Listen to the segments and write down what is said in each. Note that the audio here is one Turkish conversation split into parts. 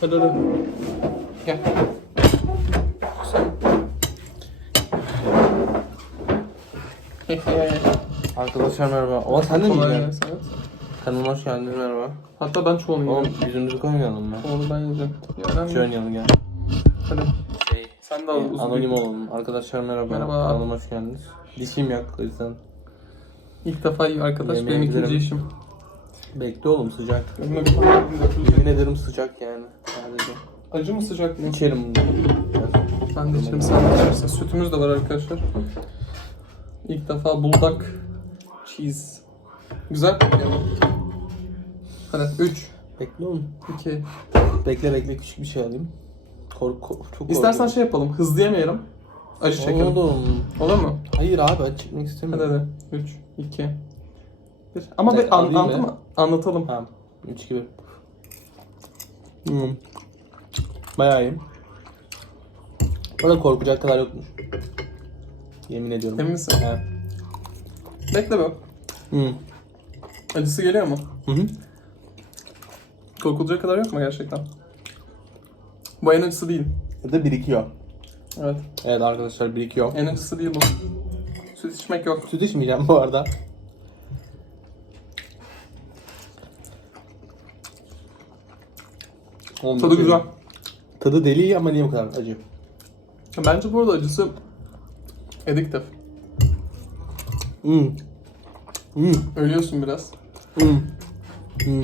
Hadi hadi. Gel. Arkadaşlar merhaba. Ama sen de mi Kolay yiyeceksin? gelsin, evet. Kanalıma hoş geldiniz merhaba. Hatta ben çoğunu Oğlum yiyeceğim. yüzümüzü koymayalım mı? Çoğunu ben yiyeceğim. Yani Şöyle oynayalım gel. Hadi. Sen de al. uzun anonim bir- olalım. Arkadaşlar merhaba. Merhaba. Kanalıma hoş geldiniz. Dişim yak o yüzden. İlk defa iyi arkadaş. Yemeğe Benim ikinci gidelim. işim. Bekle oğlum sıcak. Önüme bir tane dökülecek. Yemin ederim sıcak yani. Sadece. Acı mı sıcak mı? İçerim bunu. Biraz. Ben de içerim sen de içersin. Sütümüz de var arkadaşlar. İlk defa buldak cheese. Güzel. Hadi 3, Bekle oğlum. 2. Bekle bekle küçük bir şey alayım. Kork, kork çok İstersen korkuyorum. şey yapalım. Hızlı yemeyelim. Acı çekelim. Oğlum. Olur mu? Hayır abi acı çekmek Hadi istemiyorum. hadi. 3, 2, 1. Ama Bir an, alayım ya. anlatalım. Tamam. 3 2 1. Hmm. Bayağı iyi. Bana korkacak kadar yokmuş. Yemin ediyorum. Emin misin? He. Bekle be. Hı. Acısı geliyor mu? Hı hı. Korkulacak kadar yok mu gerçekten? Bu en acısı değil. Ya da birikiyor. Evet. Evet arkadaşlar birikiyor. En acısı değil bu. Süt içmek yok. Süt içmeyeceğim bu arada. Oğlum, Tadı güzel. Tadı deli ama niye bu kadar acı? Bence bu arada acısı addictive. Hmm. Hmm. Ölüyorsun biraz. Hmm. Hmm.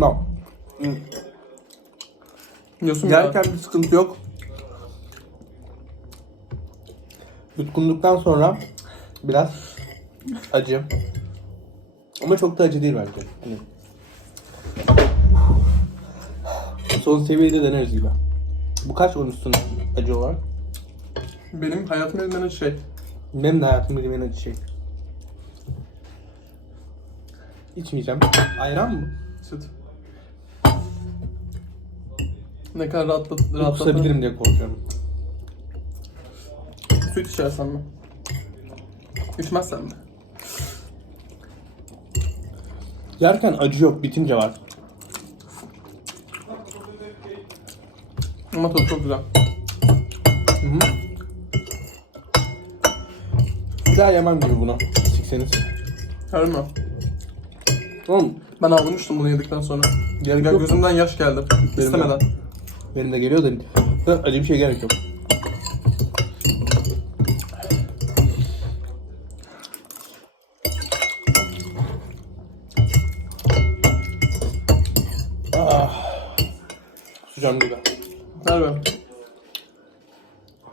Tamam. Hmm. Yiyorsun biraz. Yerken bir sıkıntı yok. Yutkunduktan sonra biraz acı. Ama çok da acı değil bence. Hani son seviyede deneriz gibi. Bu kaç üstünde acı olarak? Benim hayatımın en acı şey. Benim de hayatımda en acı şey. İçmeyeceğim. Ayran mı? Süt. Ne kadar rahatlat, rahatlat. Kusabilirim diye korkuyorum. Süt içersen mi? İçmezsen mi? Yerken acı yok, bitince var. Ama tadı çok güzel. Bir daha yemem gibi bunu. Sikseniz. Harbi mi? Oğlum Ben ağlamıştım bunu yedikten sonra. Ya yok. gözümden yaş geldi. İstemeden. Benim de geliyor da acı bir şey gerek yok. Ah. Kusacağım gibi. Harbi.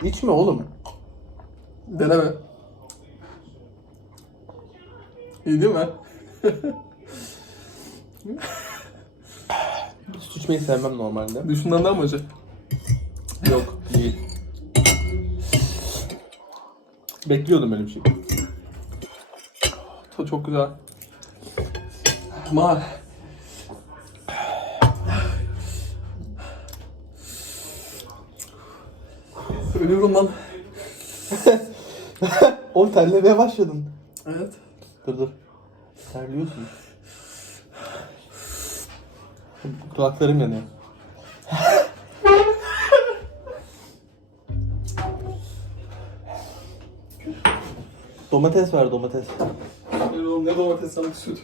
İçme oğlum. Deneme. İyi değil mi? Süt içmeyi sevmem normalde. Düşündüğünden mi acı? Yok değil. Bekliyordum öyle bir şey. Tadı çok güzel. Ma. Ölüyorum lan. Oğlum terlemeye başladın. Evet. Dur dur. Terliyorsun. Kulaklarım yanıyor. domates var domates. Ölüyorum ne domates sanki süt.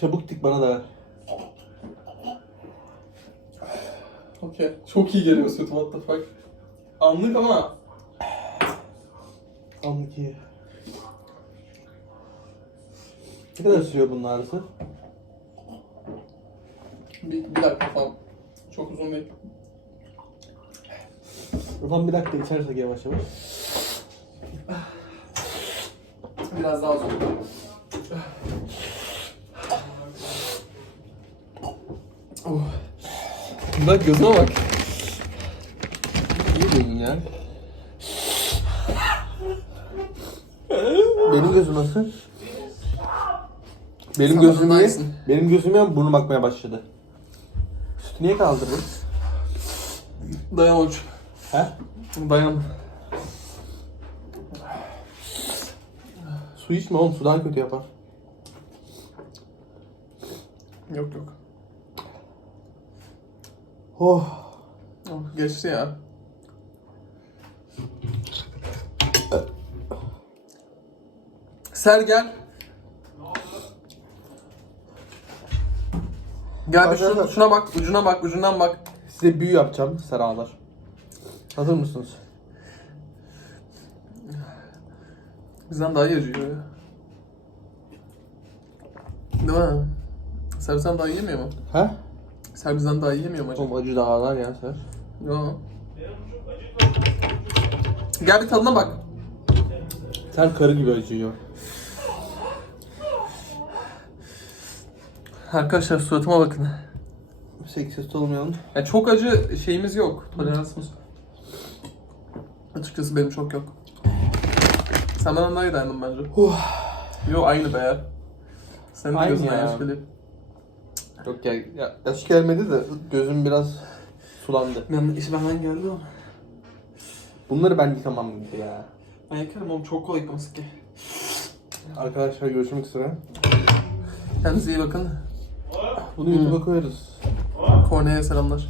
Çabuk dik bana da ver. Okey. Çok iyi geliyor süt what the fuck. Anlık ama. Anlık iyi. Ne kadar sürüyor bunun ağrısı? Bir, bir dakika falan. Çok uzun. O zaman bir dakika içersek yavaş yavaş. Biraz daha uzun. Oh. Bak gözüme bak. İyi dedin ya. Benim gözüm nasıl? Benim gözüm iyi. anlarsın. Benim gözüm yan burnum akmaya başladı. Sütü niye kaldırdın? Dayan uç. He? Dayan. Su içme oğlum sudan kötü yapar. Yok yok. Oh. Oh, geçti ya. Ser gel. Bir şuna, Arkadaşlar. bak, ucuna bak, ucundan bak. Size büyü yapacağım Seralar. Hazır mısınız? Bizden daha iyi acıyor ya. Değil mi? Ser bizden daha iyi yemiyor mu? He? Ser bizden daha iyi yemiyor mu acaba? Oğlum acı dağlar ya sen. Yo. Gel bir tadına bak. Sen karı gibi acıyor. Arkadaşlar suratıma bakın. Seksist olmayalım. Ya çok acı şeyimiz yok. Toleransımız. Açıkçası benim çok yok. Sen benden daha iyi dayandın bence. Yo aynı be ya. Sen de Aynı gözün ya. yaş geliyor. Yok ya, ya yaş gelmedi de gözüm biraz sulandı. Ben, iş benden geldi o. Bunları ben yıkamam gibi ya. Ben yıkarım oğlum çok kolay yıkaması ki. Arkadaşlar görüşmek üzere. Kendinize iyi bakın. Bunu YouTube'a koyarız. Kornea'ya selamlar.